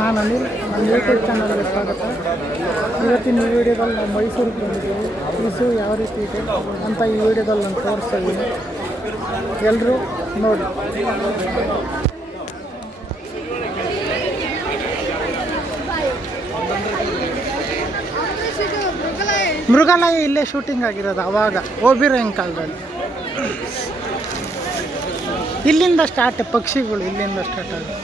ನಾನು ಅನಿಲ್, ನನ್ನ ಯೂಟ್ಯೂಬ್ ಚಾನಲ್ಗೆ ಸ್ವಾಗತ. ಇವತ್ತಿನ ಈ ವಿಡಿಯೋದಲ್ಲಿ ನಾವು ಮೈಸೂರಿಗೆ ಬಂದಿದ್ದೀವಿ. ಫೀಸು ಯಾವ ರೀತಿ ಇದೆ ಅಂತ ಈ ವಿಡಿಯೋದಲ್ಲಿ ನಾನು ತೋರಿಸ್ತಾ ಇದ್ದೀನಿ, ಎಲ್ಲರೂ ನೋಡಿ. ಮೃಗಾಲಯ ಇಲ್ಲೇ ಶೂಟಿಂಗ್ ಆಗಿರೋದು, ಅವಾಗ ಓಬಿರಾಯನ್ ಕಾಲದಲ್ಲಿ. ಇಲ್ಲಿಂದ ಸ್ಟಾರ್ಟ್, ಪಕ್ಷಿಗಳು ಇಲ್ಲಿಂದ ಸ್ಟಾರ್ಟ್ ಆಗುತ್ತೆ.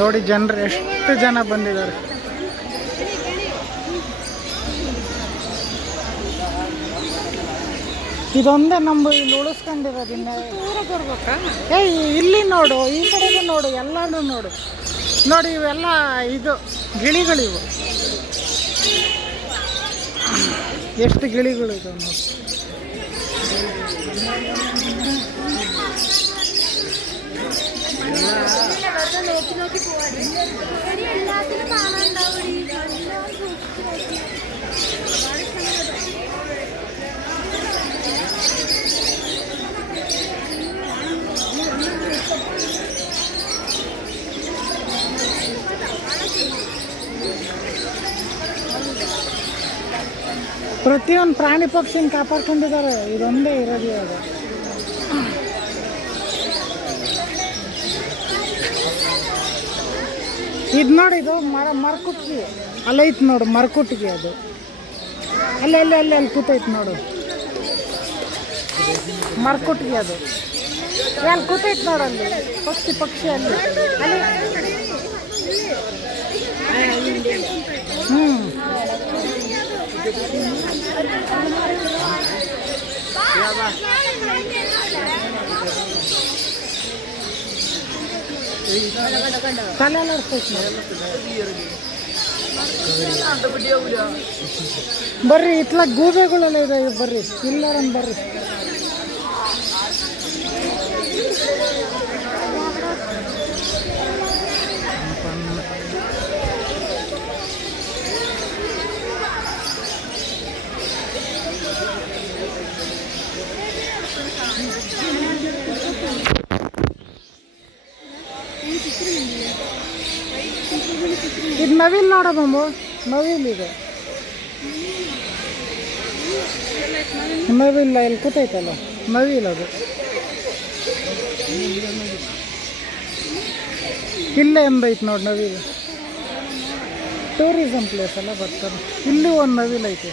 ನೋಡಿ ಜನರು ಎಷ್ಟು ಜನ ಬಂದಿದ್ದಾರೆ. ಇದೊಂದೇ ನಮ್ಮ ಇಲ್ಲಿ ಉಳಿಸ್ಕೊಂಡಿರೋದು. ಇಲ್ಲಿ ನೋಡು, ಈ ಕಡೆಗೂ ನೋಡು, ಎಲ್ಲಾನು ನೋಡು. ನೋಡಿ ಇವೆಲ್ಲ ಇದು ಗಿಳಿಗಳಿವು, ಎಷ್ಟು ಗಿಳಿಗಳು ಇದಾವೆ ನೋಡಿ. ಪ್ರತಿಯೊಂದು ಪ್ರಾಣಿ ಪಕ್ಷಿನ ಕಾಪಾಡ್ಕೊಂಡಿದ್ದಾರೆ. ಇದೊಂದೇ ಇರೋದು ಇವಾಗ. ಇದು ನೋಡಿ, ಇದು ಮರಕುಟ್ಟಿಗೆ ಅಲ್ಲೈತೆ ನೋಡು, ಮರಕುಟ್ಟಿಗೆ ಅದು ಅಲ್ಲಿ ಕೂತೈತೆ ನೋಡು, ಮರಕುಟ್ಟಿಗೆ ಅದು ಅಲ್ಲಿ ಕೂತೈತೆ ನೋಡು, ಅಲ್ಲಿ ಪಕ್ಷಿ ಅಲ್ಲಿ ಬರ್ರಿ, ಇತ್ಲ ಗೂಬೆಗಳೆಲ್ಲ ಇದಾವೆ, ಬರ್ರಿ ಇಲ್ಲರನ್ ಬರ್ರಿ. ಇದು ನವಿಲ್ ನೋಡೋದು, ನವಿಲ್ ಇದೆ, ನವಿಲ್ಲ ಇಲ್ಲಿ ಕೂತೈತಲ್ಲ, ನವಿಲ್ ಅದು ಇಲ್ಲೇ ಎಂದೈತೆ ನೋಡಿ ನವಿಲ್. ಟೂರಿಸಂ ಪ್ಲೇಸ್ ಎಲ್ಲ ಬರ್ತಾರೆ. ಇಲ್ಲಿ ಒಂದು ನವಿಲ್ ಐತೆ.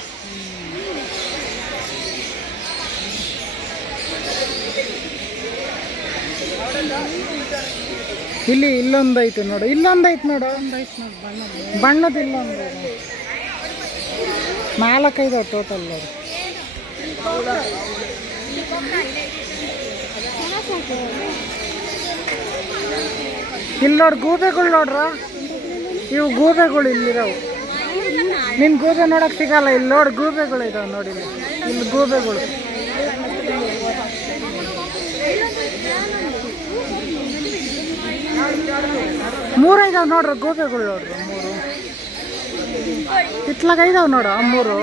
ಇಲ್ಲೊಂದೈತೆ ನೋಡು, ಇಲ್ಲೊಂದೈತೆ ನೋಡು, ಬಣ್ಣದ ಇಲ್ಲೊಂದು 4-5 ಟೋಟಲ್. ಅದು ಇಲ್ಲಿ ನೋಡಿ ಗೂಬೆಗಳು ನೋಡ್ರ, ಇವು ಗೂಬೆಗಳು ಇಲ್ಲಿರೋವು. ನಿನ್ ಗೂಬೆ ನೋಡಕ್ ಸಿಗಲ್ಲ. ಇಲ್ಲಿ ನೋಡಿ ಗೂಬೆಗಳು ಇದಾವೆ ನೋಡಿ, ಇಲ್ಲಿ ಗೂಬೆಗಳು. ಮೂರೈದಾವ್ ನೋಡ್ರಿ ಗೂಬೆಗಳು, ನೋಡ್ರಿ 3 ಇತ್ಲಾಗ ಐದಾವ್ ನೋಡು, 3.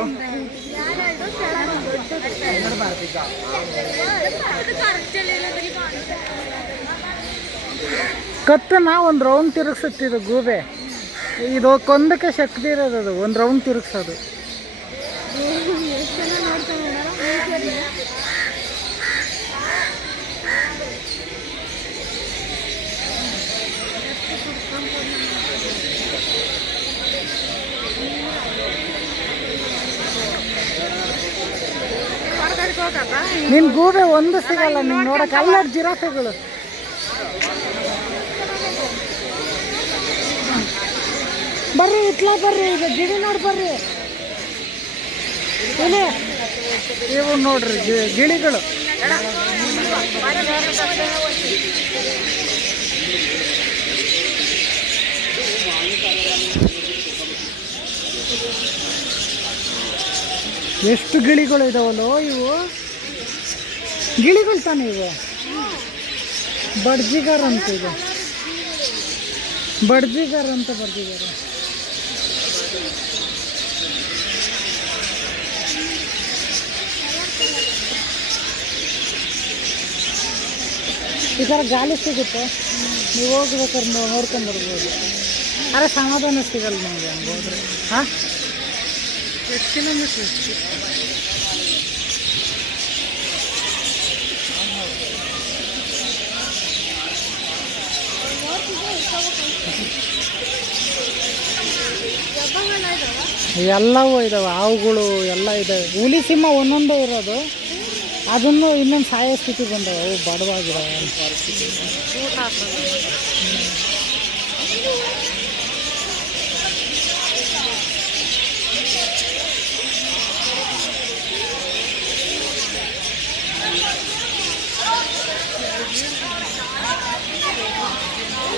ಕತ್ತನ ಒಂದು ರೌಂಡ್ ತಿರುಗಿಸುತ್ತಿದ್ದು ಗೂಬೆ. ಇದು ಕೊಂದಕ್ಕೆ ಶಕ್ತಿ ಇರೋದು, ಅದು ಒಂದು ರೌಂಡ್ ತಿರುಗಿಸೋದು. ನಿನ್ ಗೂಬೆ ಒಂದು ಸಿಗಲ್ಲ ನೀನು ನೋಡಕ್ಕೆ. ಅಲ್ಲ ಜಿರಾಫೆಗಳು, ಬರ್ರಿ ಇಟ್ಲ ಬರ್ರಿ, ಈಗ ಗಿಳಿ ನೋಡಿ ಬರ್ರಿ. ಇಲ್ಲಿ ಇವು ನೋಡ್ರಿ ಗಿಳಿಗಳು. ಎಷ್ಟು ಗಿಳಿಗಳು ಇದಾವಲ್ಲೋ ಇವು. ಗಿಳಿಗಳು ತಾನೆ ಇವು, ಬಡ್ಜಿಗಾರ ಅಂತ ಇದು. ಬಡ್ದಿಗಾರ ಅಂತ ಬರ್ದಿದ್ದಾರೆ. ಈ ಥರ ಗಾಳಿ ಸಿಗುತ್ತೆ, ನೀವು ಹೋಗ್ಬೇಕಾದ್ರೆ ನೋಡ್ಕೊಂಡು ಬರ್ಬೋದು. ಅರೆ ಸಮಾಧಾನ ಸಿಗಲ್ಲ ನಮಗೆ ಹಂಗೆ ಹೋದ್ರೆ. ಹಾಂ, ಎಷ್ಟು ಕಿಲೋಮೀಟ್ರ್? ಎಲ್ಲವೂ ಇದಾವೆ, ಹಾವುಗಳು ಎಲ್ಲ ಇದ್ದಾವೆ. ಹುಲಿ ಸಿಂಹ ಒಂದೊಂದು ಇರೋದು, ಅದನ್ನು ಇನ್ನೊಂದು ಸಾಯೋ ಸ್ಥಿತಿ ಬಂದವೆ, ಅವು ಬಡವಾಗಿದ್ದಾವೆ.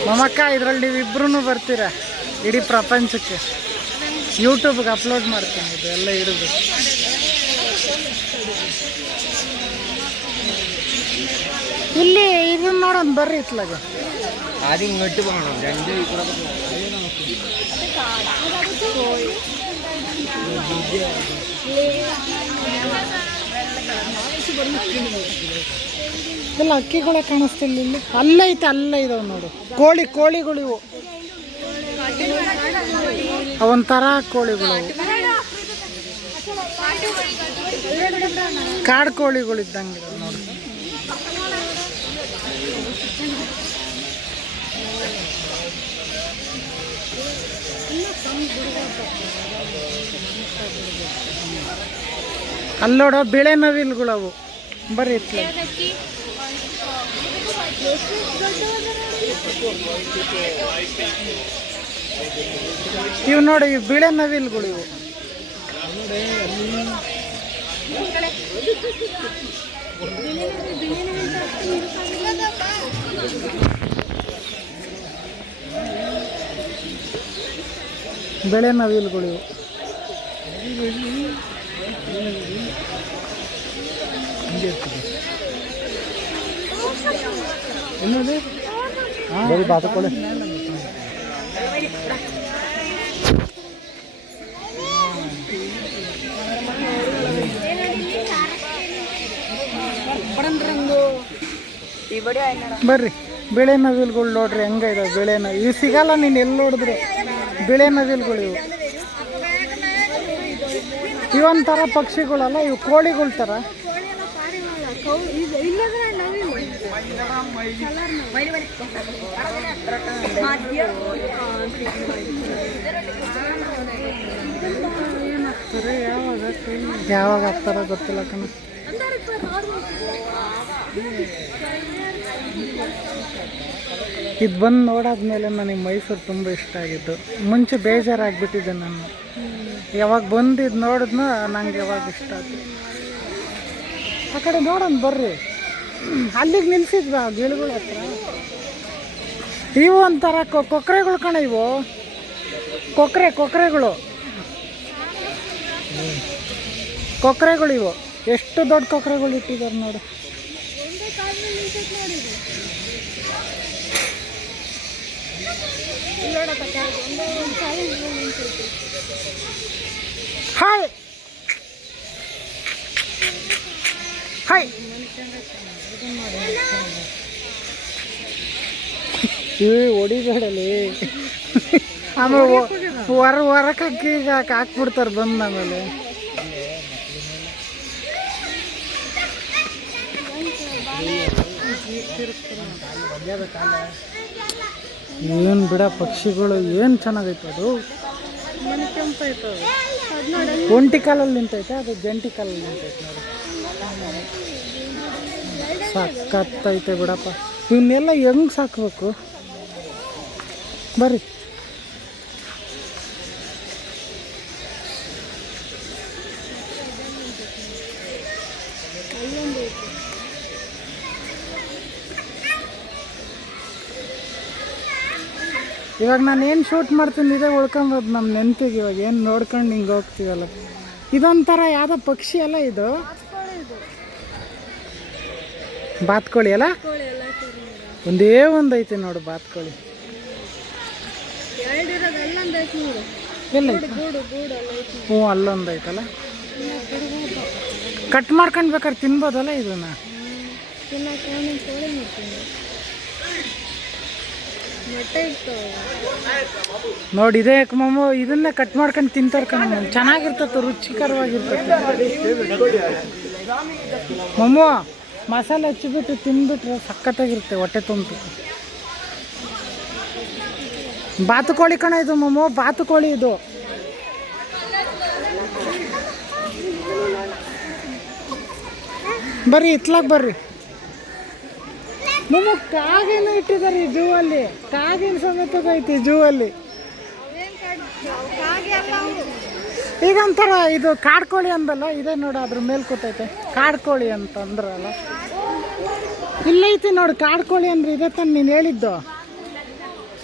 ಮಮಕ್ಕ, ಇದರಲ್ಲಿ ನೀವಿಬ್ರು ಬರ್ತೀರಾ ಇಡೀ ಪ್ರಪಂಚಕ್ಕೆ. ಯೂಟ್ಯೂಬ್ಗೆ ಅಪ್ಲೋಡ್ ಮಾಡ್ತೀನಿ ಇದು ಎಲ್ಲ ಹಿಡಿದು. ಇಲ್ಲಿ ಇದನ್ನ ನೋಡೋಣ ಬರ್ರಿ ಇತ್ಲಾಗ. ಇಲ್ಲ ಅಕ್ಕಿಗಳೇ ಕಾಣಿಸ್ತಿಲ್ಲ ಇಲ್ಲಿ. ಅಲ್ಲೈತೆ, ಅಲ್ಲೇ ಇದಾವೆ ನೋಡು ಕೋಳಿಗಳು ಇವು. ಅವೊಂಥರ ಕೋಳಿಗಳು, ಕಾಡು ಕೋಳಿಗಳು ಇದ್ದಂಗೆ ನೋಡಿ. ಅಲ್ಲೋಡ ಬೆಳೆ ನವಿಲುಗಳು ಅವು. ಬರ್ರಿ ಇತ್ಲ. ಇವು ನೋಡಿ, ಇವು ಬಿಳೆ ನವಿಲುಗಳು ಇವು. ಬೆಳೆ ನವಿಲುಗಳು ಇವು. ಇನ್ನೊಂದು ಬಾತುಕೋಳಿ. ಬರ್ರಿ, ಬೆಳೆ ನವಿಲುಗಳು ನೋಡ್ರಿ ಹೆಂಗ ಇದಾವೆ. ಬೆಳೆ ನವಿಲು ಇವು ಸಿಗಲ್ಲ, ನೀನು ಎಲ್ಲಿ ನೋಡಿದ್ರು ಬೆಳೆ ನವಿಲುಗಳು ಇವು. ಇವೊಂಥರ ಪಕ್ಷಿಗಳಲ್ಲ, ಇವು ಕೋಳಿಗಳ ಥರ. ಯಾವಾಗ ಆಗ್ತಾರ ಗೊತ್ತಿಲ್ಲ ಕಣ. ಇದು ಬಂದು ನೋಡಾದ್ಮೇಲೆ ನನಗೆ ಮೈಸೂರು ತುಂಬ ಇಷ್ಟ ಆಗಿದ್ದು. ಮುಂಚೆ ಬೇಜಾರಾಗಿಬಿಟ್ಟಿದ್ದೆ ನಾನು. ಯಾವಾಗ ಬಂದು ಇದು ನೋಡಿದ್ನೋ ನಂಗೆ ಯಾವಾಗ ಇಷ್ಟ ಆಯ್ತು. ಆ ಕಡೆ ನೋಡೋಣ ಬರ್ರಿ. ಅಲ್ಲಿಗೆ ನಿಲ್ಸಿದ್ವಾ ಗಿಳಿಗಳ ಹತ್ರ. ಇವು ಒಂಥರ ಕೊಕ್ಕರೆಗಳು ಕಣ, ಇವು ಕೊಕ್ಕರೆಗಳು ಇವು. ಎಷ್ಟು ದೊಡ್ಡ ಕೊಕ್ಕರೆಗಳು ಇಟ್ಟಿದ್ದಾರೆ ನೋಡಿ. Hi hi. ಹೊಡಿಬೇಡಲಿ, ಆಮೇಲೆ ಹೊರಕ್ಕೆ ಈಗ ಹಾಕ್ಬಿಡ್ತಾರೆ ಬಂದು. ಆಮೇಲೆ ಏನು ಬಿಡ, ಪಕ್ಷಿಗಳು ಏನು ಚೆನ್ನಾಗೈತೆ. ಅದು ಒಂಟಿ ಕಾಲಲ್ಲಿ ನಿಂತೈತೆ, ಅದು ಜಂಟಿ ಕಾಲಲ್ಲಿ ನಿಂತೈತೆ ನೋಡಿ. ಸಕ್ಕತ್ತೈತೆ ಬಿಡಪ್ಪ. ಇವನ್ನೆಲ್ಲ ಹೆಂಗೆ ಸಾಕಬೇಕು ಬರ್ರಿ. ಇವಾಗ ನಾನು ಏನು ಶೂಟ್ ಮಾಡ್ತೀನಿ ಇದೇ ಉಳ್ಕೊಂಬೋದು ನಮ್ಮ ನೆನಪಿಗೆ. ಇವಾಗ ಏನು ನೋಡ್ಕೊಂಡು ಹಿಂಗೆ ಹೋಗ್ತೀವಲ್ಲ. ಇದೊಂಥರ ಯಾವುದೋ ಪಕ್ಷಿ ಅಲ್ಲ ಇದು? ಬಾತ್ಕೋಳಿ ಅಲ್ಲ? ಒಂದೇ ಒಂದು ಐತೆ ನೋಡು ಬಾತ್ಕೋಳಿ. ಎಲ್ಲ ಹ್ಞೂ ಅಲ್ಲೊಂದು ಐತಲ್ಲ. ಕಟ್ ಮಾಡ್ಕೊಂಡು ಬೇಕಾದ್ರೆ ತಿನ್ಬೋದಲ್ಲ ಇದನ್ನ. ನೋಡಿ ಇದೇ ಮಮ್ಮ ಇದನ್ನ ಕಟ್ ಮಾಡ್ಕೊಂಡು ತಿಂತಾರೆ ಕಣ. ಚೆನ್ನಾಗಿರ್ತದೆ, ರುಚಿಕರವಾಗಿರ್ತದೆ ಮಮ್ಮ. ಮಸಾಲೆ ಹಚ್ಚಿಬಿಟ್ಟು ತಿಂದ್ಬಿಟ್ರೆ ಸಖತ್ತಾಗಿರುತ್ತೆ, ಹೊಟ್ಟೆ ತುಂಬಿತು. ಬಾತುಕೋಳಿ ಕಣ ಇದು ಮಮ್ಮ, ಬಾತುಕೋಳಿ ಇದು. ಬರ್ರಿ ಇತ್ಲಾಗ ಬರ್ರಿ ಮಮ್ಮ. ಕಾಗೇನು ಇಟ್ಟಿದ್ದಾರೆ ಜೂ ಅಲ್ಲಿ, ಕಾಗಿನ ಸಮೇತ ಐತಿ ಜೂ ಅಲ್ಲಿ. ಈಗ ಒಂಥರ ಇದು ಕಾಡ್ಕೋಳಿ ಅಂದಲ್ಲ, ಇದೇ ನೋಡು ಅದ್ರ ಮೇಲೆ ಕೂತೈತೆ ಕಾಡ್ಕೋಳಿ ಅಂತ ಅಂದ್ರಲ್ಲ. ಇಲ್ಲೈತಿ ನೋಡಿ ಕಾಡ್ಕೋಳಿ ಅಂದ್ರೆ ಇದೇ ತಾನೆ ನೀನು ಹೇಳಿದ್ದು.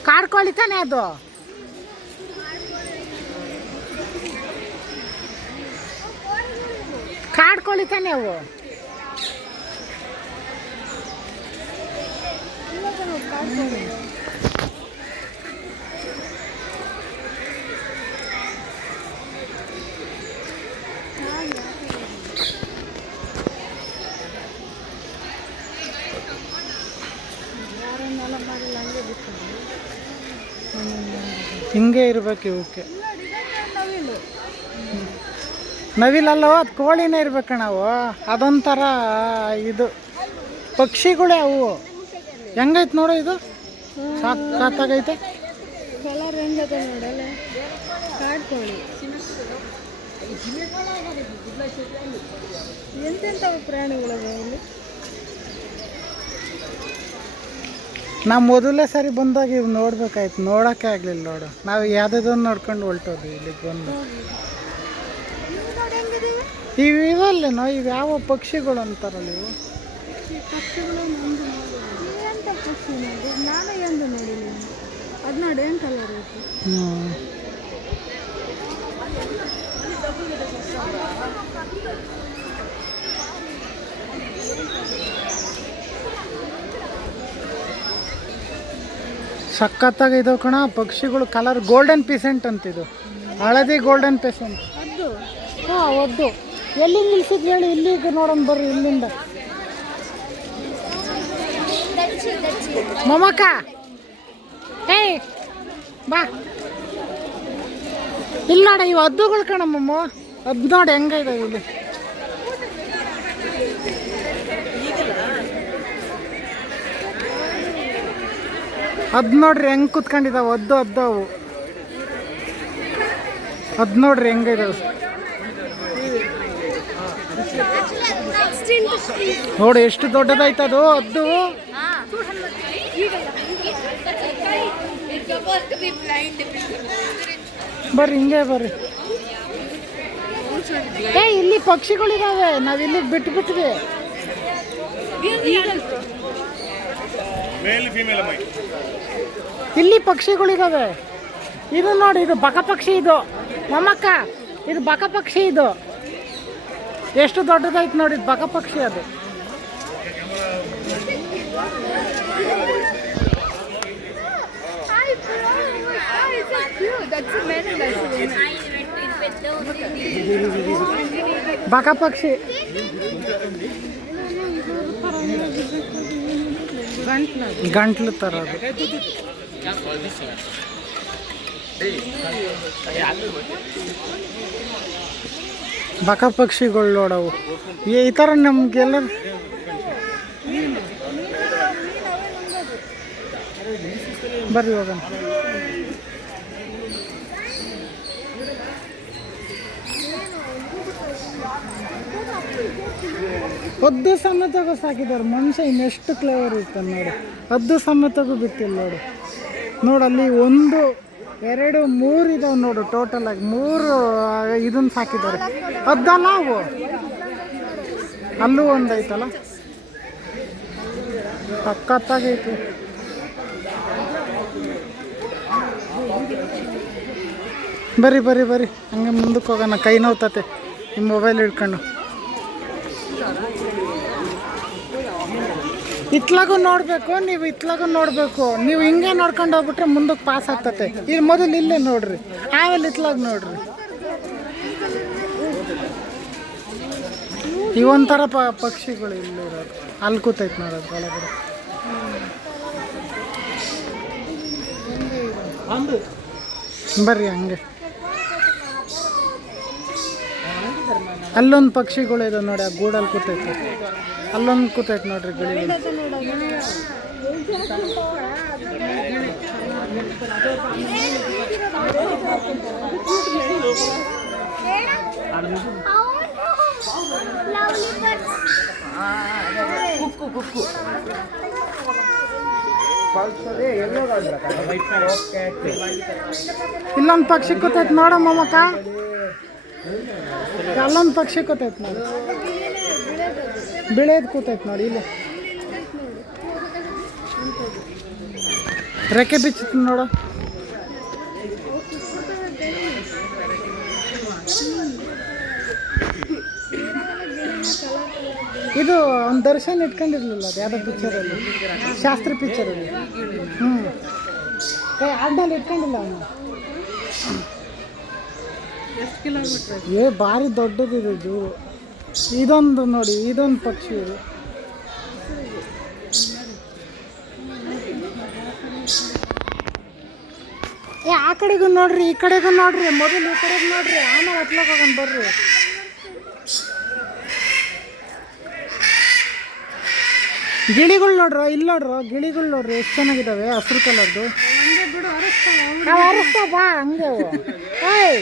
ಕಾಡ್ಕೋಳಿ ತಾನೇ ಅದು. ಕಾಡ್ಕೋಳಿ ತಾನೇ ಅವು. ಹಿಂಗೆ ಇರ್ಬೇಕು ಇವಕ್ಕೆ. ನವಿಲಲ್ಲವ ಅದು ಕೋಳಿನೇ ಇರ್ಬೇಕು ನಾವು. ಅದೊಂಥರ ಇದು ಪಕ್ಷಿಗಳೇ ಅವು. ಹೆಂಗೈತೆ ನೋಡು ಇದು, ಸಾಕಾಗೈತೆ. ಕಲರ್ ಹೆಂಗದ ನೋಡಲ್ಲ, ಕಾಡ್ಕೋಳಿ. ಎಂತೆಂಥವು ಪ್ರಾಣಿಗಳವ ಇಲ್ಲಿ. ನಾವು ಮೊದಲೇ ಸರಿ ಬಂದಾಗ ಇವು ನೋಡ್ಬೇಕಾಯ್ತು, ನೋಡೋಕ್ಕೆ ಆಗಲಿಲ್ಲ ನೋಡು. ನಾವು ಯಾವುದನ್ನು ನೋಡ್ಕೊಂಡು ಹೊಲ್ಟೋದ್ವಿ ಇಲ್ಲಿಗೆ ಬಂದು. ಇವಲ್ಲೇನೋ ಇವು ಯಾವ ಪಕ್ಷಿಗಳು ಅಂತಾರಲ್ಲ ಇವು. ಪಕ್ಷಿಗಳು ಎಂತ ಪಕ್ಷಿ ನೋಡಿ, ನಾನು ಎಂದು ನೋಡಿಲ್ಲ. ಅದು ನೋಡಿ ಏನು ಕಲರ್ ಐತಿ. ಸಖತ್ತಾಗಿ ಇದಾವೆ ಕಣ ಪಕ್ಷಿಗಳು. ಕಲರ್ ಗೋಲ್ಡನ್ ಪೀಸೆಂಟ್ ಅಂತಿದು, ಹಳದಿ ಗೋಲ್ಡನ್ ಪೀಸೆಂಟ್. ಹಾಂ ಒದ್ದು ಎಲ್ಲಿ ನಿಲ್ಸಿದ್ವಿ ಹೇಳಿ, ಇಲ್ಲಿಗೆ ನೋಡೋಣ ಬರ್ರಿ ಇಲ್ಲಿಂದ. ಮೊಮ್ಮಕ್ಕ ಏಯ್ ಬಾ ಇಲ್ಲಿ ನೋಡ, ಇವು ಹದ್ದುಗಳು ಕಣಮ್ಮ. ಹದ್ದು ನೋಡಿ ಹೆಂಗಿದಾವೆ ಇಲ್ಲಿ. ಅದು ನೋಡ್ರಿ ಹೆಂಗೆ ಕುತ್ಕೊಂಡಿದ್ದಾವೆ, ಹದ್ದು ಅವು. ಅದು ನೋಡ್ರಿ ಹೆಂಗಿದಾವೆ ನೋಡಿ, ಎಷ್ಟು ದೊಡ್ಡದಾಯ್ತದು ಹದ್ದು. ಬರ್ರಿ ಹಿಂಗೆ ಬರ್ರಿ. ಏ ಇಲ್ಲಿ ಪಕ್ಷಿಗಳಿದಾವೆ, ನಾವು ಇಲ್ಲಿಗೆ ಬಿಟ್ಬಿಟ್ವಿ. ಇಲ್ಲಿ ಪಕ್ಷಿಗಳಿದಾವೆ. ಇದು ನೋಡಿ, ಇದು ಬಕ ಪಕ್ಷಿ. ಇದು ಮೊಮ್ಮಕ್ಕ, ಇದು ಬಕ ಪಕ್ಷಿ. ಇದು ಎಷ್ಟು ದೊಡ್ಡದಾಯ್ತು ನೋಡಿ, ಬಕ ಪಕ್ಷಿ ಅದು. ಬಕ ಪಕ್ಷಿ ಗಂಟ್ಲು ಥರ ಅದು. ಬಕ ಪಕ್ಷಿಗಳು ನೋಡವು ಈ ಥರ ನಮಗೆಲ್ಲ. ಬರ್ರಿ ಹೋಗೋಣ. ಹದ್ದು ಸಮೇತಗೂ ಸಾಕಿದ್ದಾರೆ ಮನುಷ್ಯ. ಇನ್ನೆಷ್ಟು ಕ್ಲೇವರ್ ಇರ್ತಾನೆ ನೋಡಿ. ಹದ್ದು ಸಮೇತಗೂ ಬಿಟ್ಟಿಲ್ಲ ನೋಡು. ನೋಡಲ್ಲಿ 1 2 3 ಇದಾವೆ ನೋಡು. ಟೋಟಲಾಗಿ 3 ಇದನ್ನು ಸಾಕಿದ್ದಾರೆ. ಹದ್ದಲ್ಲ ಅವು, ಅಲ್ಲೂ ಒಂದು ಐತಲ್ಲ, ಸಖತ್ತಾಗೈತಿ. ಬರ್ರಿ ಬರ್ರಿ ಬರ್ರಿ, ಹಂಗೆ ಮುಂದಕ್ಕೆ ಹೋಗೋಣ. ಕೈ ನೋವ್ತತೆ ನಿಮ್ಮ ಮೊಬೈಲ್ ಹಿಡ್ಕೊಂಡು. ಇತ್ಲಾಗೂ ನೋಡಬೇಕು, ನೀವು ಇತ್ಲಾಗೂ ನೋಡಬೇಕು. ನೀವು ಹಿಂಗೆ ನೋಡ್ಕೊಂಡು ಹೋಗ್ಬಿಟ್ರೆ ಮುಂದಕ್ಕೆ ಪಾಸ್ ಆಗ್ತತೆ. ಇಲ್ಲಿ ಮೊದಲು ಇಲ್ಲೇ ನೋಡ್ರಿ, ಆಮೇಲೆ ಇತ್ಲಾಗ ನೋಡ್ರಿ. ಇವೊಂಥರ ಪಕ್ಷಿಗಳು ಇಲ್ಲಿರೋದು. ಅಲ್ಲಿ ಕೂತೈತೆ ನೋಡೋದು ಒಳಗಡೆ. ಬರ್ರಿ ಹಂಗೆ. ಅಲ್ಲೊಂದು ಪಕ್ಷಿಗಳು ಇದೆ ನೋಡಿ, ಆ ಗೂಡಲ್ಲಿ ಕೂತೈತೆ. ಅಲ್ಲೊಂದು ಕೂತೈತೆ ನೋಡ್ರಿ ಗಿಳಿಗಳು. ಇಲ್ಲೊಂದು ಪಕ್ಷಿ ಕೂತೈತೆ ನೋಡ ಮೊಮ್ಮಕ್ಕ. ಅಲ್ಲೊಂದು ಪಕ್ಷಿ ಕೂತೈತೆ ನೋಡಿ, ಬಿಳೇದು ಕೂತೈತೆ ನೋಡಿ. ಇಲ್ಲ ರೆಕ್ಕೆ ಬಿಚ್ಚ ನೋಡು. ಇದು ಒಂದು ದರ್ಶನ್ ಇಟ್ಕೊಂಡಿರ್ಲಿಲ್ಲ, ಅದು ಯಾವುದೋ ಪಿಕ್ಚರಲ್ಲಿ, ಶಾಸ್ತ್ರಿ ಪಿಕ್ಚರಲ್ಲಿ. ಆದ್ಮೇಲೆ ಇಟ್ಕೊಂಡಿಲ್ಲ ಅವನು. ಭಾರಿ ದೊಡ್ಡದಿದೆ ಇದು. ಇದೊಂದು ನೋಡಿ, ಇದೊಂದು ಪಕ್ಷಿ ಇದು. ಆ ಕಡೆಗೂ ನೋಡ್ರಿ, ಈ ಕಡೆಗೂ ನೋಡ್ರಿ. ಮೊದಲು ಈ ಕಡೆಗೆ ನೋಡ್ರಿ, ಆಮೇಲೆ ಹತ್ಲಾಗ ಹೋಗೋಣ ಬರ್ರಿ. ಗಿಳಿಗಳು ನೋಡ್ರ, ಇಲ್ಲಿ ನೋಡ್ರ ಗಿಳಿಗಳು ನೋಡ್ರಿ, ಎಷ್ಟು ಚೆನ್ನಾಗಿದ್ದಾವೆ. ಹಸಿರು ಕಲರ್ದು. ನಾವು ಅರಸ್ತಾ ಬಾ ಹಂಗೆ. ಏಯ್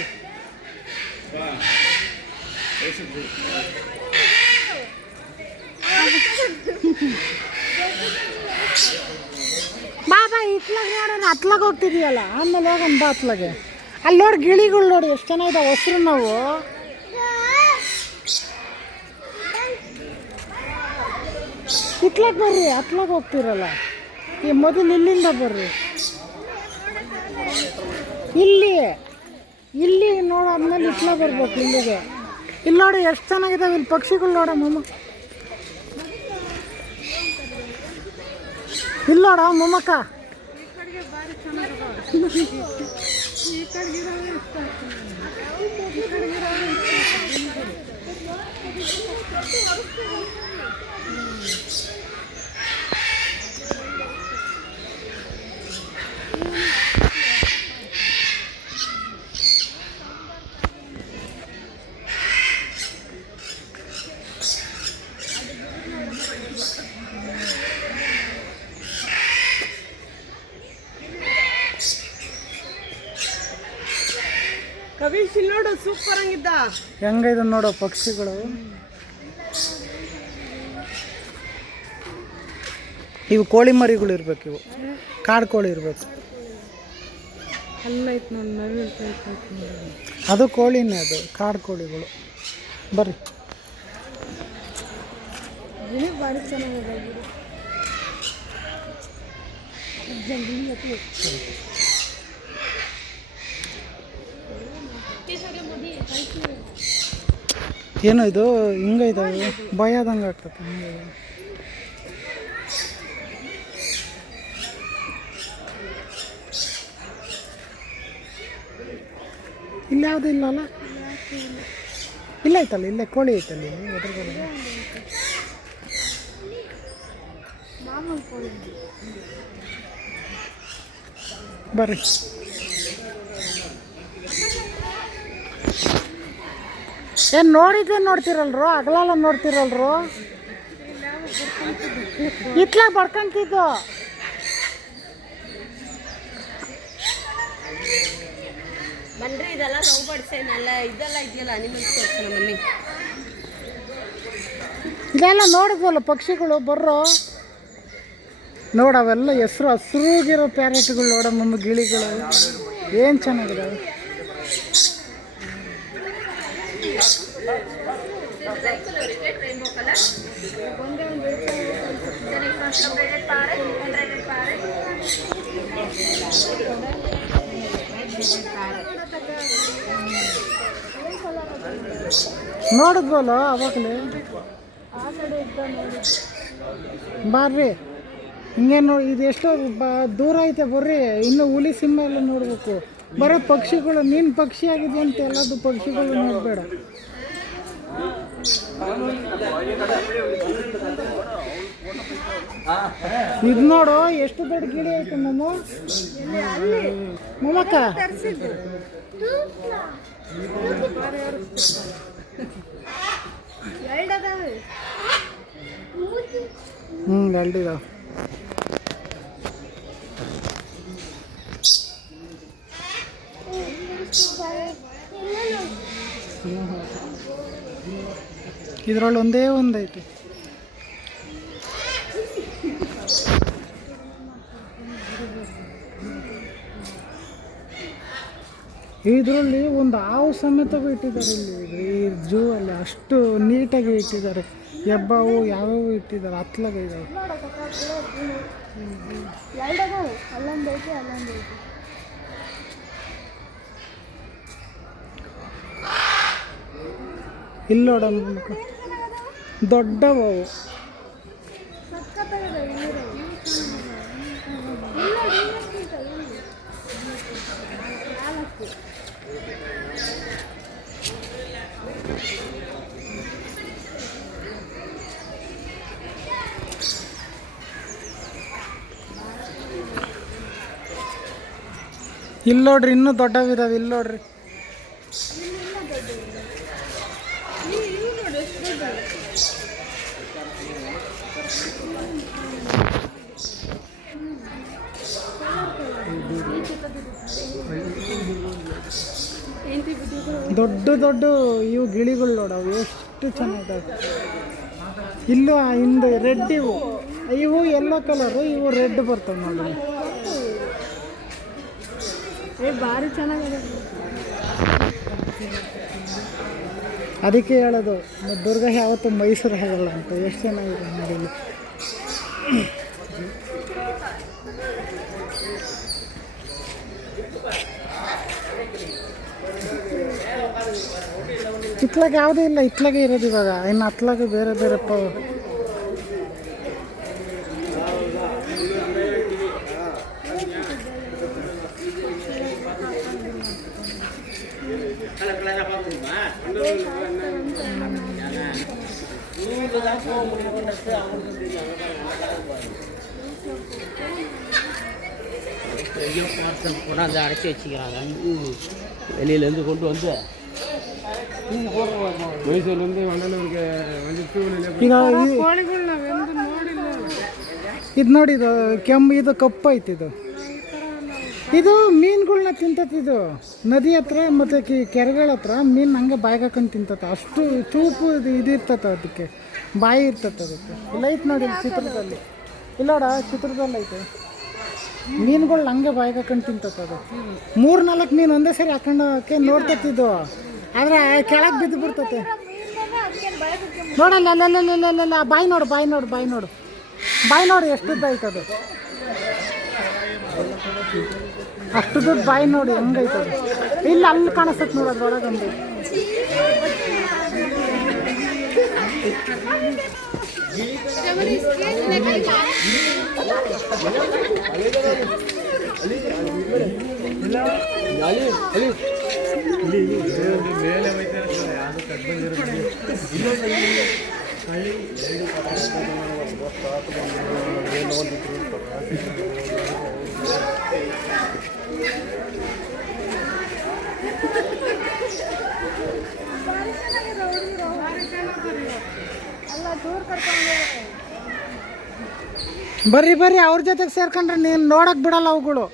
ಬಾ ಬಾ, ಇತ್ಲಾಗ ನೋಡೋಣ. ಹತ್ಲಾಗ ಹೋಗ್ತಿದೀಯಲ್ಲ, ಆಮೇಲೆ ಹೋಗೋಣ ಬಾ ಹತ್ಲಾಗೆ. ಅಲ್ಲಿ ನೋಡಿ ಗಿಳಿಗಳು ನೋಡಿ ಎಷ್ಟು ಚೆನ್ನಾಗಿದ್ದಾವೆ ಹಸಿರು. ನಾವು ಇತ್ಲಾಗ ಬರ್ರಿ, ಹತ್ಲಾಗ ಹೋಗ್ತಿರಲ್ಲ. ಈ ಮೊದಲು ಇಲ್ಲಿಂದ ಬರ್ರಿ. ಇಲ್ಲಿ ನೋಡಾದ್ಮೇಲೆ ಇತ್ಲಾಗ ಬರ್ಬೇಕು ಇಲ್ಲಿಗೆ. ಇಲ್ಲಿ ನೋಡಿ ಎಷ್ಟು ಚೆನ್ನಾಗಿದ್ದಾವೆ ಇಲ್ಲಿ ಪಕ್ಷಿಗಳು ನೋಡಮ್ಮ. ಇಲ್ಲಿ ನೋಡ ಮೊಮ್ಮಕ್ಕ. ಕವಿಶ್ ನೋಡು, ಸೂಪರ್ ಆಗಿದ್ದ. ಹೆಂಗೈದು ನೋಡೋ ಪಕ್ಷಿಗಳು. ಇವು ಕೋಳಿ ಮರಿಗಳು ಇರ್ಬೇಕು, ಇವು ಕಾಡು ಕೋಳಿ ಇರ್ಬೇಕು. ಅದು ಕೋಳಿನೇ, ಅದು ಕಾಡು ಕೋಳಿಗಳು. ಬರ್ರಿ. ಭಾರಿ ಚೆನ್ನಾಗಿದೆ. ಏನೋ ಇದು ಹಿಂಗೆ ಇದಾವೆ, ಭಯ ಆದಂಗೆ ಆಗ್ತದೆ. ಹಿಂಗೆ ಇಲ್ಲಿ ಯಾವುದು ಇಲ್ಲಲ್ಲ. ಇಲ್ಲ ಐತಲ್ಲ, ಇಲ್ಲೇ ಕೋಳಿ ಐತಲ್ಲ. ಎದುರುಗಡೆ ಬರ್ರಿ. ಏನು ನೋಡಿದ್ದೆ ನೋಡ್ತಿರಲ್ರು, ಅಗಲೆಲ್ಲ ನೋಡ್ತಿರಲ್ರು. ಇತ್ಲಾಗ ಬಡ್ಕೊಂತಿದ್ದು. ಬನ್ರಿ, ಇದೆಲ್ಲ ನೋವು ಬಡ್ಸೇನಲ್ಲ, ಇದೆಲ್ಲ ಇದೆಯಲ್ಲ ಅನಿಮಲ್ಸ್ ತೋರಿಸೋಣ ಬನ್ನಿ. ಇದೆಲ್ಲ ನೋಡಿದ್ವಲ್ಲ ಪಕ್ಷಿಗಳು. ಬರ್ರೋ ನೋಡ, ಅವೆಲ್ಲ ಹೆಸರು ಹಸಿರುಗಿರೋ ಪ್ಯಾರೆಟ್ಗಳು ನೋಡಮ್ಮ, ಗಿಳಿಗಳು ಏನು ಚೆನ್ನಾಗಿದ್ದಾವೆ. ನೋಡಿದ್ವಲ್ಲ ಅವಾಗಲೇ. ಆ ಕಡೆ ಇದ್ದ ನೋಡಿ. ಬಾರ್ರಿ ಹಿಂಗೆ ನೋಡಿ, ಇದು ಎಷ್ಟೋ ದೂರ ಐತೆ ಬರ್ರಿ. ಇನ್ನು ಹುಲಿ ಸಿಂಹ ಎಲ್ಲ ನೋಡ್ಬೇಕು. ಬರೋ ಪಕ್ಷಿಗಳು, ನೀನು ಪಕ್ಷಿ ಆಗಿದೆಯಾ ಅಂತ ಎಲ್ಲದು ಪಕ್ಷಿಗಳು ನೋಡಬೇಡ. ಇದು ನೋಡು ಎಷ್ಟು ದೊಡ್ಡ ಗಿಳಿ ಐತೆ ಮೊಮ್ಮಕ್ಕ. ಎರಡಿದಾವೆ. ಇದರಲ್ಲಿ ಒಂದೇ ಒಂದೈತೆ. ಇದರಲ್ಲಿ ಒಂದು ಹಾವು ಸಮೇತ ಇಟ್ಟಿದ್ದಾರೆ ಇಲ್ಲಿ ಈ ಜೂ ಅಲ್ಲಿ. ಅಷ್ಟು ನೀಟಾಗಿ ಇಟ್ಟಿದ್ದಾರೆ. ಹೆಬ್ಬಾವು ಯಾವ್ಯಾವ ಇಟ್ಟಿದ್ದಾರೆ. ಹತ್ಲಾಗ ಇದಾವೆ. ಇಲ್ಲಿ ನೋಡ ದೊಡ್ಡವು. ಇಲ್ಲಿ ನೋಡ್ರಿ ಇನ್ನೂ ದೊಡ್ಡವಿದಾವೆ. ಇಲ್ಲಿ ನೋಡ್ರಿ ದೊಡ್ಡ ದೊಡ್ಡ ಇವು ಗಿಳಿಗಳು ನೋಡವು ಎಷ್ಟು ಚೆನ್ನಾಗಿದ್ದಾವೆ. ಇಲ್ಲೂ ಹಿಂದೆ ರೆಡ್, ಇವು ಯೆಲ್ಲೋ ಕಲರು, ಇವು ರೆಡ್ ಬರ್ತವೆ ನೋಡಿ. ಭಾರಿ ಚೆನ್ನಾಗಿದೆ. ಅದಕ್ಕೆ ಹೇಳೋದು ದುರ್ಗ ಯಾವತ್ತು ಮೈಸೂರು ಆಗಲ್ಲ ಅಂತ. ಎಷ್ಟು ಚೆನ್ನಾಗಿದೆ ನೋಡಿ. ಇತ್ಲಾಗ ಯಾವುದೂ ಇಲ್ಲ. ಇತ್ಲಾಗೆ ಇರೋದು ಇವಾಗ. ಇನ್ನು ಹತ್ಲಾಗ ಬೇರೆ ಬೇರೆ கொண்டாந்து அடைச்சி வச்சுக்கிறாங்க. வெளியிலேருந்து கொண்டு வந்து மைசூர்லேருந்து வண்டலூருக்கு ಇದು ನೋಡಿ. ಇದು ಕೆಮ್ಮು, ಇದು ಕಪ್ಪು ಐತಿ. ಇದು ಮೀನುಗಳ್ನ ತಿಂತತಿದು ನದಿ ಹತ್ರ ಮತ್ತು ಕೆರೆಗಳ ಹತ್ರ. ಮೀನು ಹಂಗೆ ಬಾಯಿಗೆ ಹಾಕೊಂಡು ತಿಂತತ. ಅಷ್ಟು ಚೂಪು ಇದಿರ್ತತ. ಅದಕ್ಕೆ ಬಾಯಿ ಇರ್ತತೆ ಅದಕ್ಕೆ. ಇಲ್ಲ ಐತೆ ನೋಡಿ ಚಿತ್ರದಲ್ಲಿ. ಇಲ್ಲ ನೋಡ ಚಿತ್ರದಲ್ಲಿ ಐತೆ. ಮೀನುಗಳು ಹಂಗೆ ಬಾಯಿಗೆ ಹಾಕೊಂಡು ತಿಂತತ. ಅದು 3-4 ಮೀನು ಒಂದೇ ಸರಿ ಹಾಕೊಂಡೋಕೆ ನೋಡ್ತತಿದ್ದು. ಆದರೆ ಕೆಳಗೆ ಬಿದ್ದು ಬಿಡ್ತತೆ. ನೋಡಲ್ಲ ಅಲ್ಲೆಲ್ಲ ಬಾಯಿ ನೋಡು, ಬಾಯಿ ನೋಡು, ಬಾಯಿ ನೋಡು, ಬಾಯಿ ನೋಡು ಎಷ್ಟು ಐತದು. ಅಷ್ಟು ದೊಡ್ಡ ಬಾಯಿ ನೋಡಿ ಹೆಂಗೈತದು. ಇಲ್ಲ ಅಲ್ಲಿ ಕಾಣಿಸ್ತದೆ ನೋಡಿ ಅದ್ರೊಳಗೊಂದು. ಬರ್ರಿ ಬರ್ರಿ, ಅವ್ರ ಜೊತೆಗೆ ಸೇರ್ಕೊಂಡ್ರೆ ನೀನು ನೋಡಕ್ ಬಿಡಲ್ಲ ಅವುಗಳು.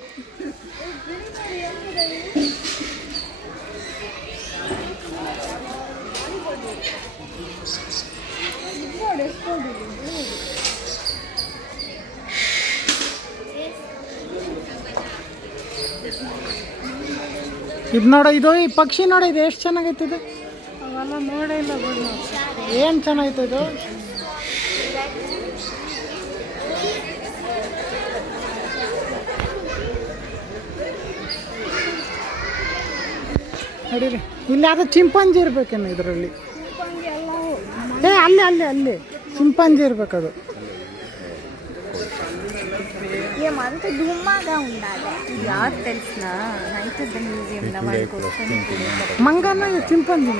ಇದು ನೋಡ, ಇದು ಈ ಪಕ್ಷಿ ನೋಡ, ಇದು ಎಷ್ಟು ಚೆನ್ನಾಗೈತಿದೆ. ಅವೆಲ್ಲ ನೋಡೇ ಇಲ್ಲ. ಏನು ಚೆನ್ನಾಗೈತೆ ಇದು. ನಡೀರಿ, ಇಲ್ಲಿ ಯಾವುದೋ ಚಿಂಪಾಂಜಿ ಇರ್ಬೇಕೇನು ಇದರಲ್ಲಿ. ಅಲ್ಲಿ ಚಿಂಪಾಂಜಿ ಇರ್ಬೇಕದು. మ్యూజియం అంతా దుమ్మాగా ఉండాలి. ಯಾರು తెలిసిన నైట్ మ్యూజియంలో వాళ్ళకి వస్తుంది. ಮಂಗನ ಚಿಂಪಂಜಿ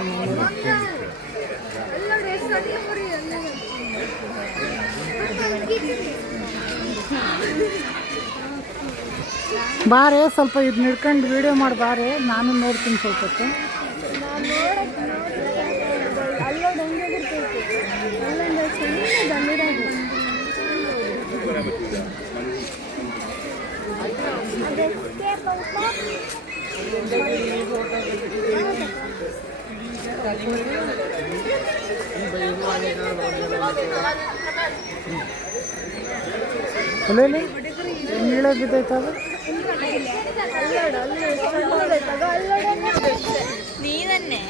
ಬಾರೆ ಸ್ವಲ್ಪ ಇದು ನಿಡ್ಕೊಂಡು ವಿಡಿಯೋ ಮಾಡಿ ಬಾರೆ, ನಾನು ನೋಡ್ತೀನಿ ಸ್ವಲ್ಪ ಹೊತ್ತು. ಅಲ್ಲೋಡು ಹಂಗೆ ಬಿಡ್ತೈತಿ, ಅಲ್ಲೊಂದು ಸಣ್ಣ ದಂಡಿರೋದು. ಅಲ್ಲೇಲಿ ನೀಳೆ ಬಿದ್ದೈತದ. ನೀನನ್ನೇ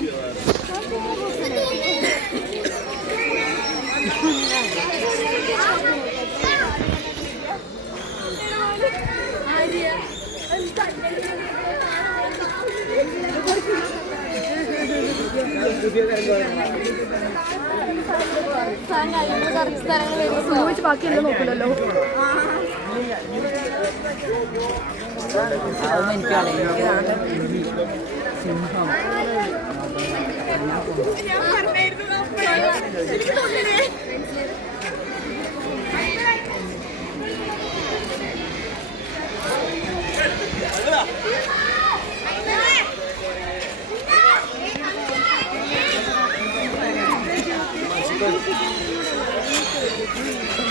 ബാക്കിയെല്ലാം നോക്കില്ലല്ലോ.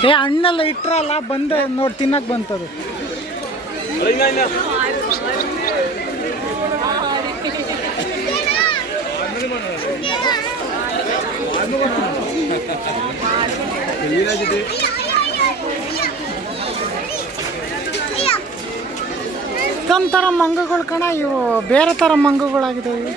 ಏ ಹಣ್ಣೆಲ್ಲ ಇಟ್ರಲ್ಲ ಬಂದ ನೋಡಿ ತಿನ್ನಕ್ಕೆ ಬಂತದು. ಥರ ಮಂಗಗಳು ಕಣ ಇವು, ಬೇರೆ ಥರ ಮಂಗಗಳಾಗಿದೆ ಇವು.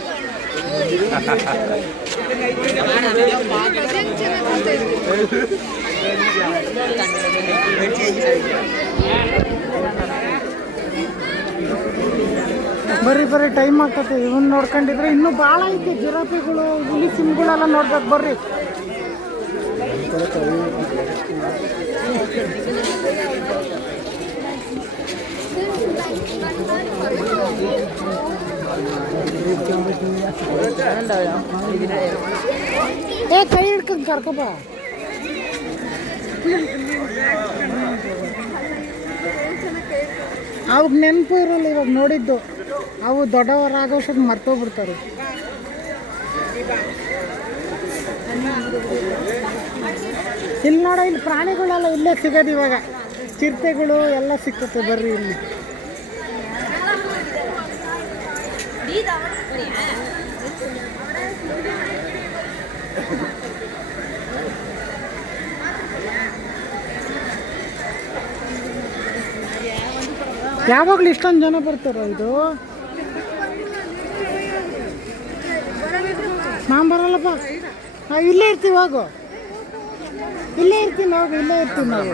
ಬರ್ರಿ ಟೈಮ್ ಆಗ್ತದೆ. ಇವನ್ ನೋಡ್ಕೊಂಡಿದ್ರೆ ಇನ್ನೂ ಭಾಳ ಐತಿ. ಜಿರಾಫೆಗಳು, ಹುಲಿ, ಸಿಂಹಗಳೆಲ್ಲ ನೋಡ್ಬೇಕು ಬರ್ರಿ. ಏ ಕೈ ಹಿಡ್ಕೊಂಡು ಕರ್ಕೊಬ. ಅವಾಗ ನೆನಪು ಇರಲ್ಲ, ಇವಾಗ ನೋಡಿದ್ದು ಅವು ದೊಡ್ಡವರಾಗೋಷ್ಟಕ್ಕೆ ಮರ್ತೋಗ್ಬಿಡ್ತಾರೆ. ಇಲ್ಲಿ ನೋಡ, ಇಲ್ಲಿ ಪ್ರಾಣಿಗಳೆಲ್ಲ ಇಲ್ಲೇ ಸಿಗೋದು ಇವಾಗ. ಚಿರತೆಗಳು ಎಲ್ಲ ಸಿಕ್ಕತ್ತೆ ಬರ್ರಿ ಇಲ್ಲಿ. ಯಾವಾಗಲೂ ಇಷ್ಟೊಂದು ಜನ ಬರ್ತಾರೋ ಇದು? ನಾನು ಬರಲ್ಲಪ್ಪ, ನಾವು ಇಲ್ಲೇ ಇರ್ತೀವಿ. ಹೋಗು, ಇಲ್ಲೇ ಇರ್ತೀವಿ ನಾವು, ಇಲ್ಲೇ ಇರ್ತೀವಿ ನಾವು.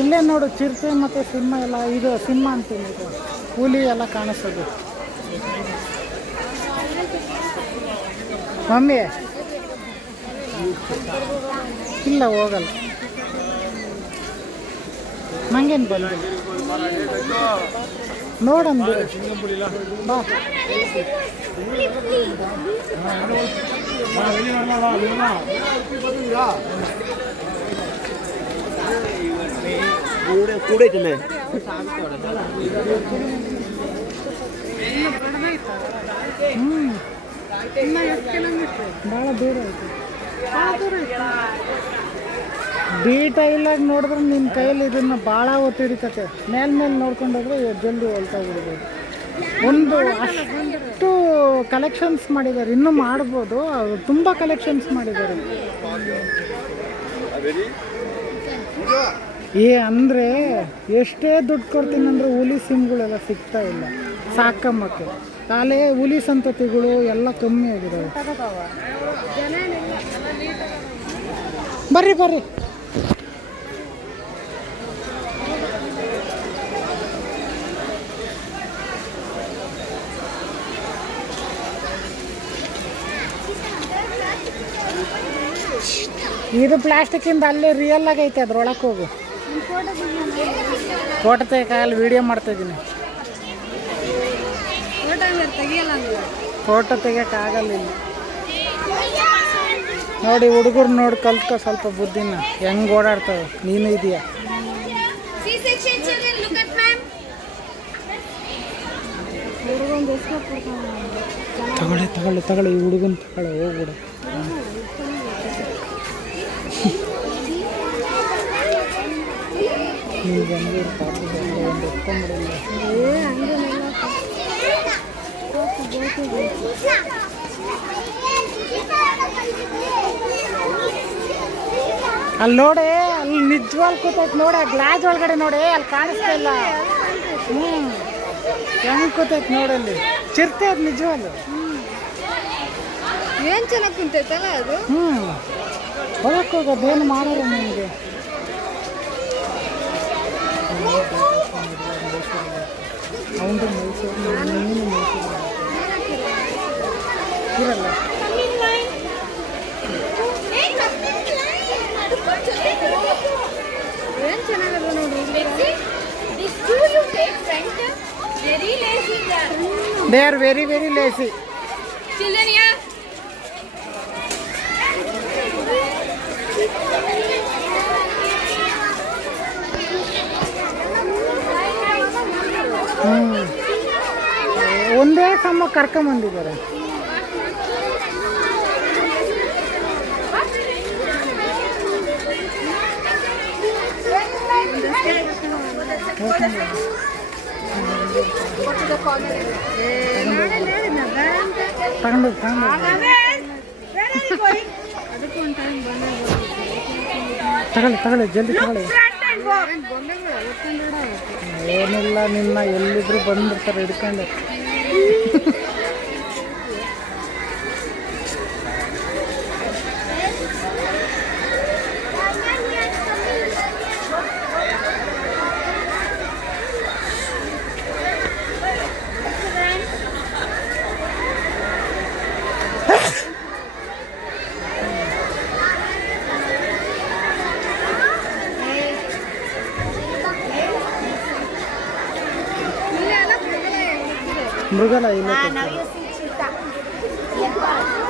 ಇಲ್ಲೇ ನೋಡು, ಚಿರತೆ ಮತ್ತು ಸಿಂಹ ಎಲ್ಲ. ಇದು ಸಿಂಹ ಅಂತೀನಿ, ಇದು ಹುಲಿ ಎಲ್ಲ ಕಾಣಿಸೋದು. ಮಮ್ಮಿ ಇಲ್ಲ, ಹೋಗಲ್ಲ, ನಂಗೇನು ಬಂದಿಲ್ಲ. ನೋಡಂದು ಬಾ. ಕೂಡೈತಲ್ಲ ಭಾಳ ದೂರ ಆಯ್ತು. ಡೀಟೈಲಾಗಿ ನೋಡಿದ್ರೆ ನಿನ್ನ ಕೈಯಲ್ಲಿ ಇದನ್ನ ಭಾಳ ಹೊತ್ತು ಹಿಡಿತತೆ. ಮೇಲೆ ನೋಡ್ಕೊಂಡೋದ್ರೆ ಜಲ್ದಿ ಹೊಲ್ತಾ ಬಿಡ್ಬೋದು. ಒಂದು ಅಷ್ಟು ಕಲೆಕ್ಷನ್ಸ್ ಮಾಡಿದ್ದಾರೆ, ಇನ್ನೂ ಮಾಡ್ಬೋದು. ತುಂಬ ಕಲೆಕ್ಷನ್ಸ್ ಮಾಡಿದ್ದಾರೆ. ಅಂದರೆ ಎಷ್ಟೇ ದುಡ್ಡು ಕೊಡ್ತೀನಿ ಅಂದರೆ ಹುಲಿ ಸಿಂಹಗಳೆಲ್ಲ ಸಿಗ್ತಾ ಇಲ್ಲ ಸಾಕಮ್ಮಕ್ಕೆ. ಕಾಲೇ ಹುಲಿ ಸಂತತಿಗಳು ಎಲ್ಲ ಕಮ್ಮಿ ಆಗಿದ್ದಾವೆ. ಬರ್ರಿ ಇದು ಪ್ಲಾಸ್ಟಿಕ್ಕಿಂದ ಅಲ್ಲೇ ರಿಯಲ್ ಆಗೈತೆ ಅದ್ರೊಳಕ್ಕೆ ಹೋಗು. ಫೋಟೋ ತೆಗಿಯಲ್ಲ, ವಿಡಿಯೋ ಮಾಡ್ತಾಯಿದ್ದೀನಿ. ಫೋಟೋ ತೆಗಿಯೋಕ್ಕಾಗಲ್ಲ ಇಲ್ಲಿ. ನೋಡಿ ಹುಡುಗರು ನೋಡಿ ಕಲ್ತ್ಕೊ ಸ್ವಲ್ಪ ಬುದ್ಧಿನ, ಹೆಂಗೆ ಓಡಾಡ್ತವೆ. ನೀನು ಇದೆಯಾ? ತಗೊಳ್ಳಿ ಈ ಹುಡುಗನ ತಗೊಳ್ಳಿ, ಹೋಗ್ಬಿಡು. ನೀವು ಬಂದು ಒಂದು ಎತ್ಕೊಂಡ್ಬಿಡಲ್ಲ. ಅಲ್ಲಿ ನೋಡಿ, ಅಲ್ಲಿ ನಿಜವಾಗ್ ಕೂತೈತೆ ನೋಡಿ, ಆ ಗ್ಲಾಸ್ ಒಳಗಡೆ ನೋಡಿ, ಅಲ್ಲಿ ಕಾಣಿಸ್ತಾ ಇಲ್ಲ. ಹೆಂಗೆ ಕೂತೈತೆ ನೋಡಲ್ಲಿ, ಚಿರತೆ ಅದು ನಿಜವಾಗ್ಲು. ಏನು ಚೆನ್ನಾಗಿ ಕುಂತೈತಲ್ಲ ಅದು. ಹೊರಕ್ಕೆ ಹೋಗೋದೇನು ಮಾಡೋದು ನಿಮಗೆ. ಅವನು ಮೈಸೂರು, ನೀನು ಮೈಸೂರು ಇರಲ್ಲ. ಏನು ಚೆನ್ನಾಗಲ್ಲ ನೋಡಿ. They are very, very lazy. Children, yeah. ಒಂದೇ ಸಮ ಕರ್ಕೊಂಬಂದಿದ್ದಾರೆ. ತಗೊಂಡು ತಗೊಳ್ಳಿ ಜಲ್ದಿ ತಗೊಳ್ಳಿ. ಏನಿಲ್ಲ, ನಿನ್ನ ಎಲ್ಲಿದ್ರು ಬಂದಿರ್ತಾರೆ ಹಿಡ್ಕೊಂಡು. ಮೃಗಲ ಇಲ್ಲ,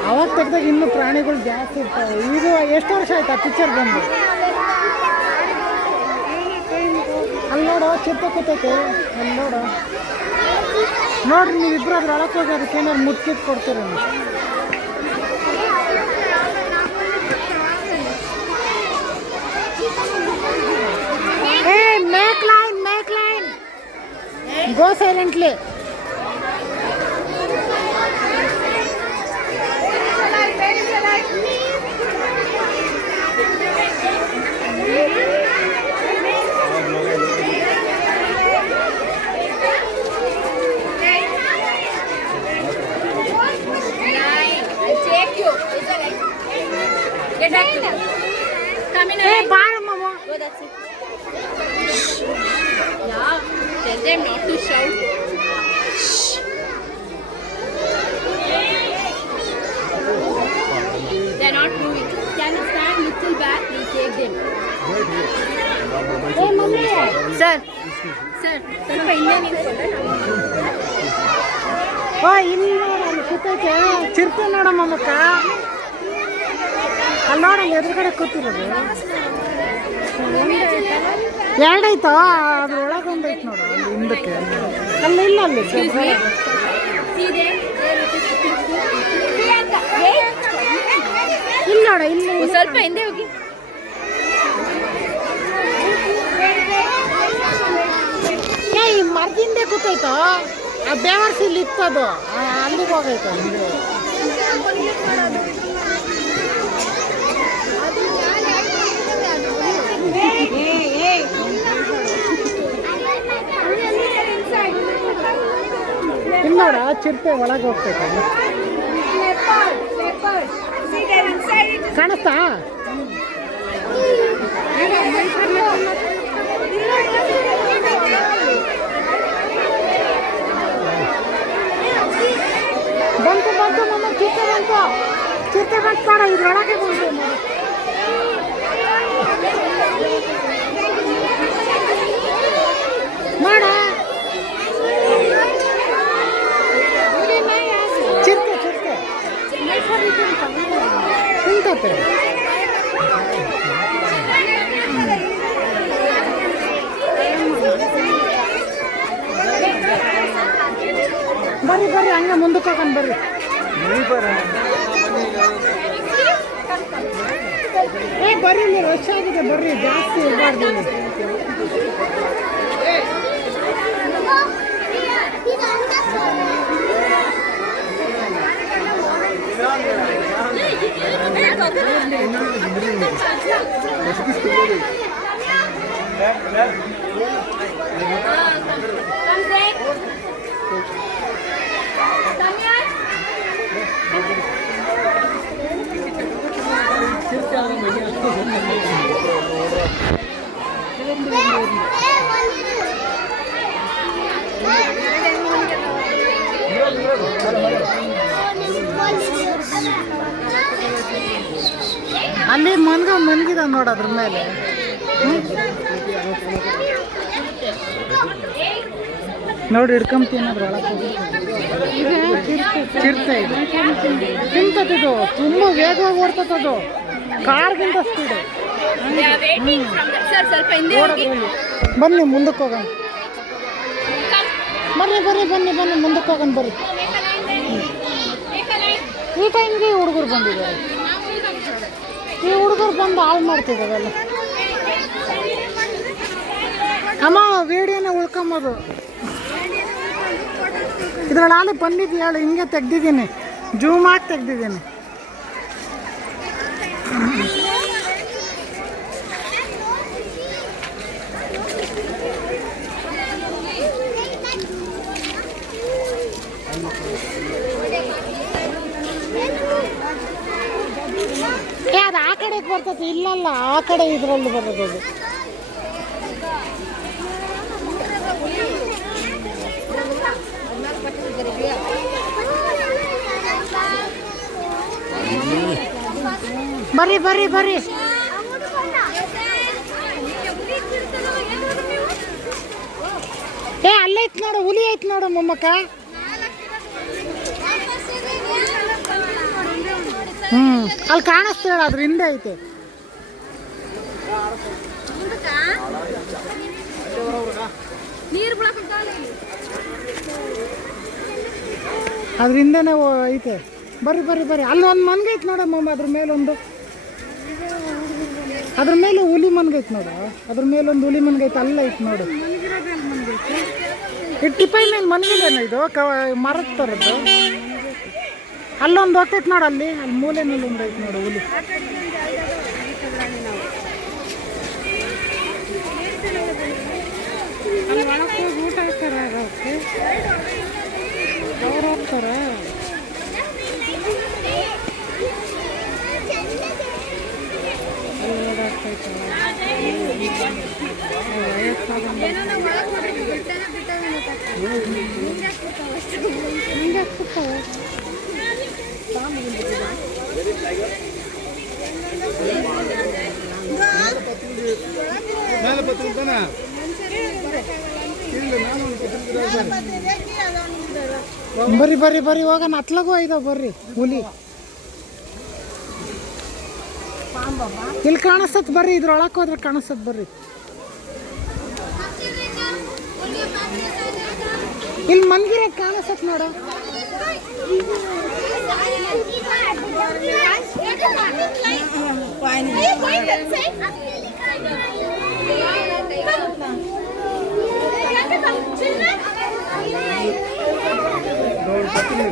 ಅವಾಗ ತೆಗ್ದಾಗ ಇನ್ನೂ ಪ್ರಾಣಿಗಳು ಜಾಸ್ತಿ ಇರ್ತವೆ. ಈಗ ಎಷ್ಟು ವರ್ಷ ಆಯ್ತು ಆ ಪಿಕ್ಚರ್ ಬಂದು? ಅಲ್ಲಿ ನೋಡು, ಚಿತ್ತ ಕೂತೈತೆ ಅಲ್ಲಿ ನೋಡು. ನೋಡ್ರಿ, ನೀವಿಬ್ರು ಅದ್ರ ಒಳಕ್ಕೆ ಹೋಗಿ ಅದಕ್ಕೆ ಏನಾದ್ರು ಮುಟ್ಕಿತ್ ಕೊಡ್ತೀರ. Make line go silently. Come in. Hey, bye, Mama. Oh, that's it. Yeah, tell them not to shout. They're not moving. Can you stand little back? We'll take them. Hey, Mummy. Sir, ಸ್ವಲ್ಪ ಇಲ್ಲೇ ನಿಂತ್ಕೊಂಡ್ರೆ ಇಲ್ಲಿ ನೋಡ, ಅಲ್ಲಿ ಕೂತೈತೆ ಚಿರತೆ ನೋಡಮ್ಮ ಮಕ್ಕ. ಅಲ್ಲಿ ನೋಡಲ್ಲ, ಎದುರುಗಡೆ ಕೂತಿರೋದು ಎರಡೈತೋ, ಅದ್ರೊಳಗೆ ಒಂದೈತೆ ನೋಡು, ಅಲ್ಲಿ ಹಿಂದಕ್ಕೆ. ಅಲ್ಲಿ ಇಲ್ಲ, ಅಲ್ಲಿ ಇಲ್ಲಿ ನೋಡ, ಇಲ್ಲಿ ಸ್ವಲ್ಪ ಹಿಂದೆ ಹೋಗಿ. ಈ ಮರದಿಂದೆ ಕೂತೈತೋ, ಆ ಬೇವರ್ಸಿ ಇಲ್ಲಿ ಇತ್ತದು, ಅಲ್ಲಿಗೆ ಹೋಗೈತೆ. ಇಲ್ಲಿ ನೋಡ, ಚಿರತೆ ಒಳಗೆ ಹೋಗ್ತೈತೆ. ಕಾಣಿಸ್ತಾ? ಬಂತು ಮಮ್ಮ, ಚಿರತೆ ಬಂತು. ಚಿರತೆ ಬಂತು ನೋಡ, ಇದ್ರೊಳಗೆ ಬಂತು ನೋಡಿ. ಬರ್ರಿ ಬರ್ರಿ ಹಂಗೆ ಮುಂದಕ್ಕೆ ಹೋಗೋಣ ಬರ್ರಿ. ಬರ್ರಿ ಇಲ್ಲಿ ರಶ್ ಆಗಿದೆ ಬರ್ರಿ, ಜಾಸ್ತಿ ಇರಬಾರ್ದು. ಅಲ್ಲಿ ಮನ್ಗಿದ ನೋಡ ಅದ್ರ ಮೇಲೆ. ನೋಡಿ ಹಿಡ್ಕೊಂತೀನಿ ಅದ್ರ ಒಳಗೆ ಚಿರ್ತೆ ಇದೆ, ತಿಂತದ್ದು ತುಂಬ ವೇಗವಾಗಿ ಓಡ್ತದ್ದು, ಕಾರ್ಗಿಂತ ಸ್ಪೀಡು. ಬನ್ನಿ ಮುಂದಕ್ಕೆ ಹೋಗೋಣ, ಬನ್ನಿ ಬರ್ರಿ ಬನ್ನಿ ಬನ್ನಿ ಮುಂದಕ್ಕೆ ಹೋಗೋಣ ಬರ್ರಿ. ಈ ಟೈಮ್ಗೆ ಹುಡುಗರು ಬಂದಿದ್ದಾರೆ, ಈ ಹುಡುಗರು ಬಂದು ಹಾಳು ಮಾಡ್ತಿದ್ದಾವೆಲ್ಲ. ಅಮ್ಮ ವಿಡಿಯೋನ ಉಳ್ಕೊಂಬೋದು, ಇದ್ರಲ್ಲಿ ಹಾಲು ಬಂದಿದ್ದು ಹೇಳು, ಹಿಂಗೆ ತೆಗ್ದಿದ್ದೀನಿ, ಜೂಮ್ ಹಾಕಿ ತೆಗ್ದಿದ್ದೀನಿ. ಅದು ಆ ಕಡೆಗೆ ಬರ್ತದೆ, ಇಲ್ಲಲ್ಲ ಆ ಕಡೆ ಇದರಲ್ಲಿ ಬರೋದು ಅದು. ಬರ್ರಿ ಬರ್ರಿ ಬರ್ರಿ. ಅಲ್ಲೇ ಐತ್ ನೋಡು, ಹುಲಿ ಐತ್ ನೋಡು ಮೊಮ್ಮಕ್ಕ. ಅಲ್ಲಿ ಕಾಣಿಸ್ತೇಳ, ಅದ್ರ ಹಿಂದೆ ಐತೆ. ಅದ್ರ ಹಿಂದೆನೇ ಐತೆ. ಬರ್ರಿ ಬರ್ರಿ ಬರ್ರಿ. ಅಲ್ಲಿ ಒಂದು ಮನ್ಗೈತೆ ನೋಡಮ್ಮ, ಅದ್ರ ಮೇಲೊಂದು, ಅದ್ರ ಮೇಲೆ ಹುಲಿ ಮನ್ಗೈತೆ ನೋಡು, ಅದ್ರ ಮೇಲೊಂದು ಹುಲಿ ಮನ್ಗೈತೆ, ಅಲ್ಲ ಐತೆ ನೋಡು. ಈ ಟಿಪೈ ಮೇಲೆ ಮನ್ಗಿಲ್ಲೇನು ಇದು ಮರದ ಥರದ್ದು? ಅಲ್ಲೊಂದು ಹೋಗ್ತೈತೆ ನೋಡು, ಅಲ್ಲಿ ಮೂಲೆನಲ್ಲಿ ಒಂದು ಐತೆ ನೋಡು ಹುಲಿ. ಅಲ್ಲಿ ಒಳಗೆ ಹೋಗಿ ಊಟ ಹಾಕ್ತಾರೆ, ಆಗೋಕ್ಕೆ ಅವ್ರು ಹೋಗ್ತಾರೆ. ಬರ್ರಿ ಬರ್ರಿ ಬರ್ರಿ ಹೋಗೋಣ, ಹತ್ಲಾಗೂ ಐದಾವ ಬರ್ರಿ ಹುಲಿ. ಇಲ್ಲಿ ಕಾಣಿಸ್ತತ್ ಬರ್ರಿ, ಇದ್ರೊಳಕ್ಕೆ ಹೋದ್ರೆ ಕಾಣಿಸ್ತತ್ ಬರ್ರಿ. ಇಲ್ಲಿ ಮನ್ಗಿರ ಕಾಣಿಸ್ತತ್ ನೋಡ.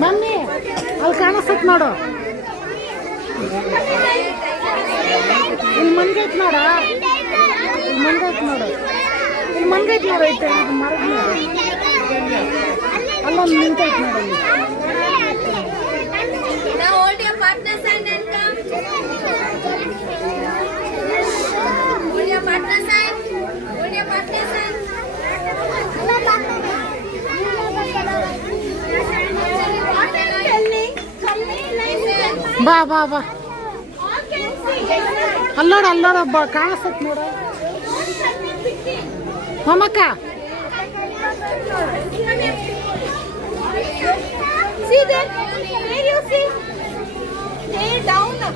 ಬನ್ನಿ, ಅಲ್ಲಿ ಕಾಣಿಸ್ತತ್ ನೋಡು, ಇಲ್ಲಿ ಮನ್ಗೈತ್ ನೋಡ, ಇಲ್ಲಿ ಮನ್ಗೈತ್ ನೋಡು, ಇಲ್ಲಿ ಮನ್ಗೈತ್ ನೋಡು ಐತೆ ಮರದ ಮೇಲೆ. ಅಲ್ಲೊಂದು ನಿಂತೈತೆ ನೋಡಲ್ಲಿ. ಬಾ ಬಾ ಬಾ, ಅಲ್ಲೋಡ ಅಲ್ಲೋಡ ಬಾ, ಕಾಣಿಸ್ತತ್ ನೋಡ ಮೊಮ್ಮಕ್ಕ.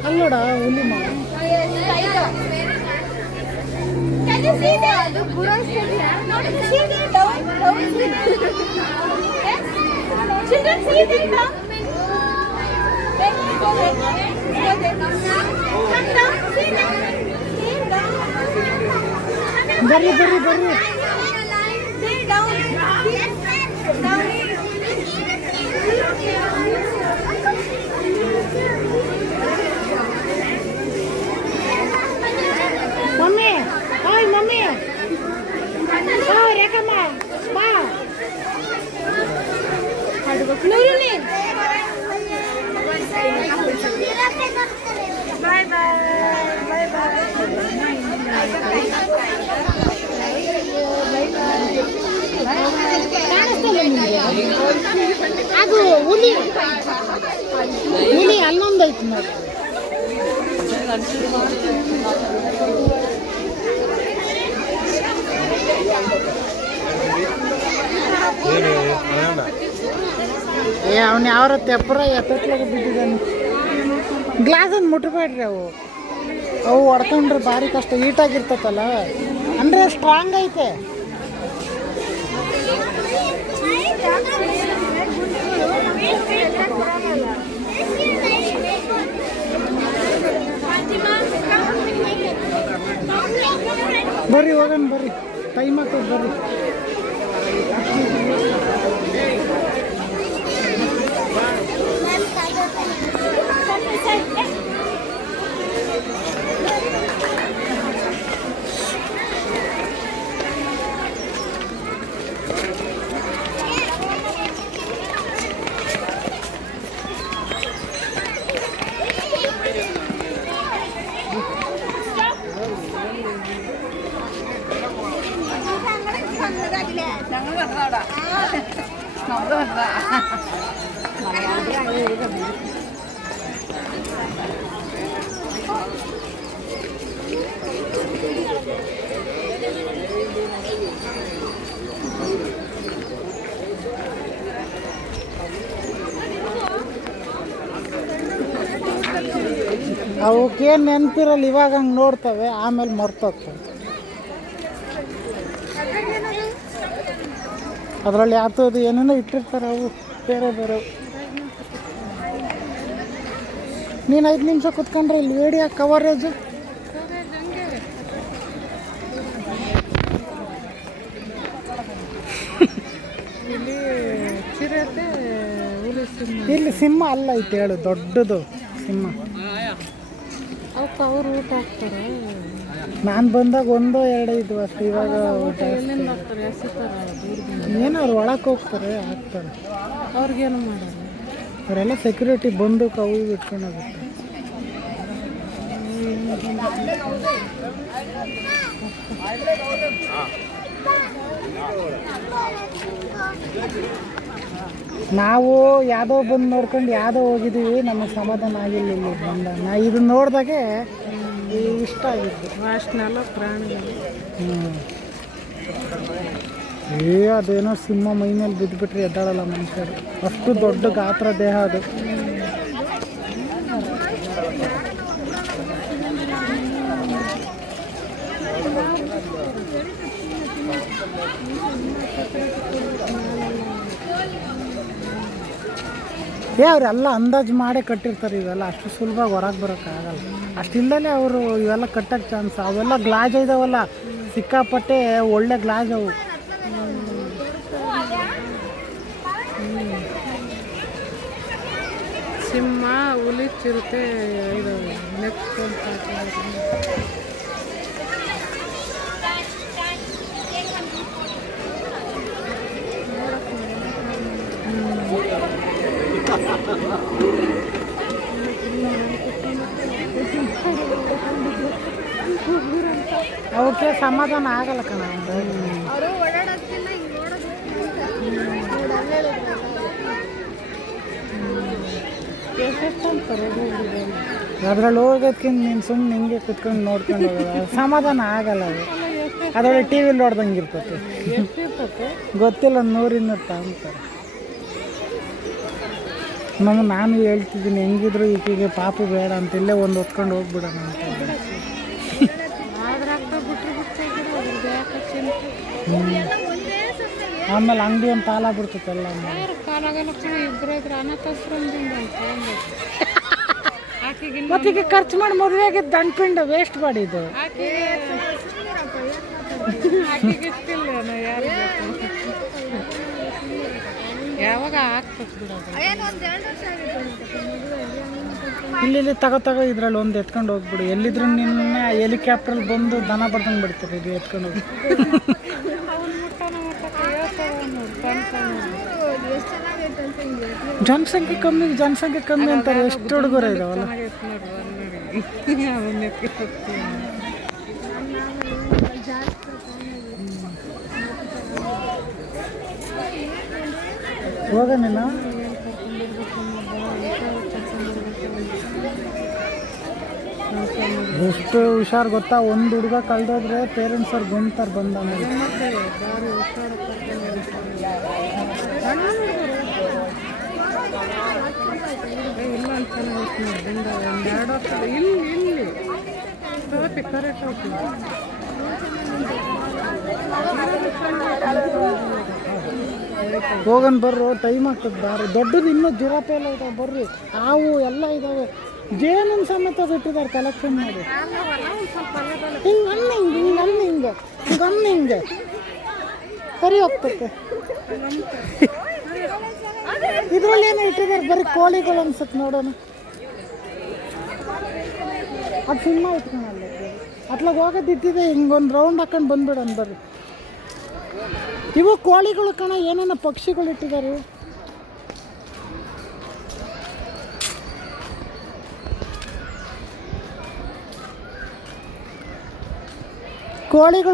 ಅಲ್ಲೋಡ ಹುಲಿ ಮಾ. Children, see them down. Go there. Come down. See them. ಬರ್ರಿ Sit down. Down. Mummy hi mummy ಬಾ ರೇಖಮ್ಮ ಬಾ Nurulin. Bye bye. Bye bye. ಅದು ಹುಲಿ ಅಲ್ಲೊಂದೈತಿ ನೋಡಿ ಅವನು ಯಾವ ತೆಪ್ಪರ ಎತ್ತತ್ಲಾಗ ಬಿದ್ದಿದ್ದಾನೆ ಗ್ಲಾಸನ್ನು ಮುಟ್ಬೇಡ್ರಿ ಅವು ಹೊಡ್ಕೊಂಡ್ರೆ ಭಾರಿ ಕಷ್ಟ ಹೀಟಾಗಿರ್ತತಲ್ಲ ಅಂದರೆ ಸ್ಟ್ರಾಂಗ್ ಐತೆ ಬರ್ರಿ ಹೋಗೋಣ ಬರ್ರಿ ಟೈಮ್ ಆಗ್ತದೆ ಬರ್ರಿ ಅವಕ್ಕೇನು ನೆನಪಿರಲ್ಲ ಇವಾಗ ಹಂಗೆ ನೋಡ್ತವೆ ಆಮೇಲೆ ಮರ್ತೋಗ್ತವೆ ಅದರಲ್ಲಿ ಯಾತದು ಏನೇನೋ ಇಟ್ಟಿರ್ತಾರೆ ಅವು ಬೇರೆ ಬೇರೆ ನೀನು 5 ನಿಮಿಷ ಕುತ್ಕೊಂಡ್ರೆ ಇಲ್ಲಿ ವಿಡಿಯೋ ಕವರೇಜು ಇಲ್ಲಿ ಸಿಂಹ ಅಲ್ಲ ಐತೆ ಹೇಳು ದೊಡ್ಡದು ಸಿಂಹ ಅವ್ರು ಊಟ ಹಾಕ್ತಾರೆ ನಾನು ಬಂದಾಗ 1-2 ಇದ್ವು ಅಷ್ಟು ಇವಾಗ ಊಟ ಏನೋ ಅವ್ರು ಒಳಕ್ಕೆ ಹೋಗ್ತಾರೆ ಹಾಕ್ತಾರೆ ಅವ್ರಿಗೇನು ಮಾಡೋದು ಅವರೆಲ್ಲ ಸೆಕ್ಯೂರಿಟಿ ಬಂದೂಕು ಅವು ಇವು ಇಟ್ಕೊಂಡೋಗುತ್ತೆ ನಾವು ಯಾವುದೋ ಬಂದು ನೋಡ್ಕೊಂಡು ಯಾವುದೋ ಹೋಗಿದ್ದೀವಿ ನಮಗೆ ಸಮಾಧಾನ ಆಗಿಲ್ಲ ಇಲ್ಲಿ ಬಂದ ನಾ ಇದು ನೋಡಿದಾಗೆ ಇಷ್ಟ ಆಗಿದ್ದು ಅಷ್ಟನ್ನೆಲ್ಲ ಪ್ರಾಣಿಗಳು ಅದೇನೋ ಸಿಂಹ ಮೈ ಮೇಲೆ ಬಿದ್ದುಬಿಟ್ರೆ ಎದ್ದಾಳಲ್ಲ ಮನುಷ್ಯರು ಅಷ್ಟು ದೊಡ್ಡ ಗಾತ್ರ ದೇಹ ಅದು ಅವರೆಲ್ಲ ಅಂದಾಜು ಮಾಡೇ ಕಟ್ಟಿರ್ತಾರೆ ಇವೆಲ್ಲ ಅಷ್ಟು ಸುಲಭವಾಗಿ ಹೊರಗೆ ಬರೋಕ್ಕಾಗಲ್ಲ ಅಷ್ಟಿಲ್ಲದೆ ಅವರು ಇವೆಲ್ಲ ಕಟ್ಟೋಕ್ಕೆ ಚಾನ್ಸ್ ಅವೆಲ್ಲ ಗ್ಲಾಜ್ ಇದಾವಲ್ಲ ಸಿಕ್ಕಾಪಟ್ಟೆ ಒಳ್ಳೆ ಗ್ಲಾಜ್ ಅವು ಸಿಂಹ ಹುಲಿ ಚಿರತೆ ಇದು ನೆಕ್ಸ್ಟ್ ಅವಕ್ಕೆ ಸಮಾಧಾನ ಆಗಲ್ಲ ಕಣ ಅದ್ರಲ್ಲಿ ಹೋಗೋದ್ಕಿಂತ ನೀನು ಸುಮ್ಮನೆ ಹಿಂಗೆ ಕುತ್ಕೊಂಡು ನೋಡ್ಕೊಂಡು ಹೋಗೋದು ಸಮಾಧಾನ ಆಗಲ್ಲ ಅದು ಅದರೊಳಗೆ ಟಿ ವಿಲಿ ನೋಡ್ದಂಗೆ ಇರ್ತದೆ ಗೊತ್ತಿಲ್ಲ 100-200 ತಗೊಂತಾರೆ ನಾನು ಹೇಳ್ತಿದ್ದೀನಿ ಹೆಂಗಿದ್ರು ಈಕೆಗೆ ಪಾಪು ಬೇಡ ಅಂತ ಇಲ್ಲೇ ಒಂದು ಹೊತ್ಕೊಂಡು ಹೋಗ್ಬಿಡೋಣ ಅಂತ ಆಮೇಲೆ ಅಂಗಡಿ ಒಂದು ತಾಲ ಬಿಡ್ತೈತೆಲ್ಲ ಯಾರು ಕಾಲಾಗಲ್ಲ ಕಣ ಇಬ್ಬರು ಇದ್ರೆ ಅನಾಥಾಶ್ರಮದಿಂದ ಅಂತ ಆಕೆಗೆ ಮತ್ತೀಗ ಖರ್ಚು ಮಾಡಿ ಮದುವೆ ಆಗಿದ್ದು ದಂಡ್ಪಿಂಡ ವೇಸ್ಟ್ ಮಾಡಿದ್ದು. ಆಕೆಗೆ ಇಷ್ಟಿಲ್ಲ ಯಾರು ಯಾವಾಗ ಆಗ್ತದೆ ಬಿಡೋದು. ಇಲ್ಲಿ ತಗೋ ಇದ್ರಲ್ಲಿ ಒಂದು ಎತ್ಕೊಂಡು ಹೋಗ್ಬಿಡು. ಎಲ್ಲಿದ್ರು ನಿನ್ನ ಹೆಲಿಕಾಪ್ಟ್ರಲ್ಲಿ ಬಂದು ದನ ಬರ್ದಂಗೆ ಬಿಡ್ತಾರೆ ಇದು ಎತ್ಕೊಂಡು ಹೋಗಿ. ಜನಸಂಖ್ಯೆ ಕಮ್ಮಿ ಅಂತಾರೆ. ಎಷ್ಟು ಹುಡುಗರು ಇದಾವಲ್ಲ. ಹೋಗ ನೀನು ಎಷ್ಟು ಹುಷಾರು ಗೊತ್ತಾ. ಒಂದು ಹುಡುಗ ಕಳೆದೋದ್ರೆ ಪೇರೆಂಟ್ಸ್ ಅವ್ರು ಗುಂತಾರೆ ಬಂದ ಆಮೇಲೆ. ಇಲ್ಲ ಅಂತ ಒಂದೆರಡು ವರ್ಷ ಇಲ್ಲಿ ಕರೆಕ್ಟ್ ಹೋಗ್ತೀವಿ. ಹೋಗನ್ ಬರ್ರು, ಟೈಮ್ ಆಗ್ತದೆ. ದಾರಿ ದೊಡ್ಡದು ಇನ್ನೂ ಜಿರಾಪೆ ಎಲ್ಲ ಇದಾವೆ. ಬರ್ರಿ, ಹಾವು ಎಲ್ಲ ಇದಾವೆ. ಜೇನಿನ ಸಮೇತ ಬಿಟ್ಟಿದ್ದಾರೆ ಕಲೆಕ್ಷನ್ ಮಾಡಿ. ಹಿಂಗೆ ಸರಿ ಹೋಗ್ತೈತೆ. ಇದ್ರಲ್ಲಿ ಏನೋ ಇಟ್ಟಿದ್ದಾರೆ, ಬರೀ ಕೋಳಿಗಳು ಅನ್ಸುತ್ತೆ. ನೋಡೋಣ, ಅದು ಸಿನಿಮಾ ಇಟ್ಕೊಳಲ್ಲ. ಅತ್ಲಾಗ ಹೋಗೋದಿದ್ದಿದೆ. ಹಿಂಗೊಂದು ರೌಂಡ್ ಹಾಕೊಂಡು ಬಂದ್ಬಿಡೋಣ ಬರ್ರಿ. ಇವು ಕೋಳಿಗಳು ಕಣ, ಏನೇನೋ ಪಕ್ಷಿಗಳು ಇಟ್ಟಿದ್ದಾರೆ. ಕೋಳಿಗಳು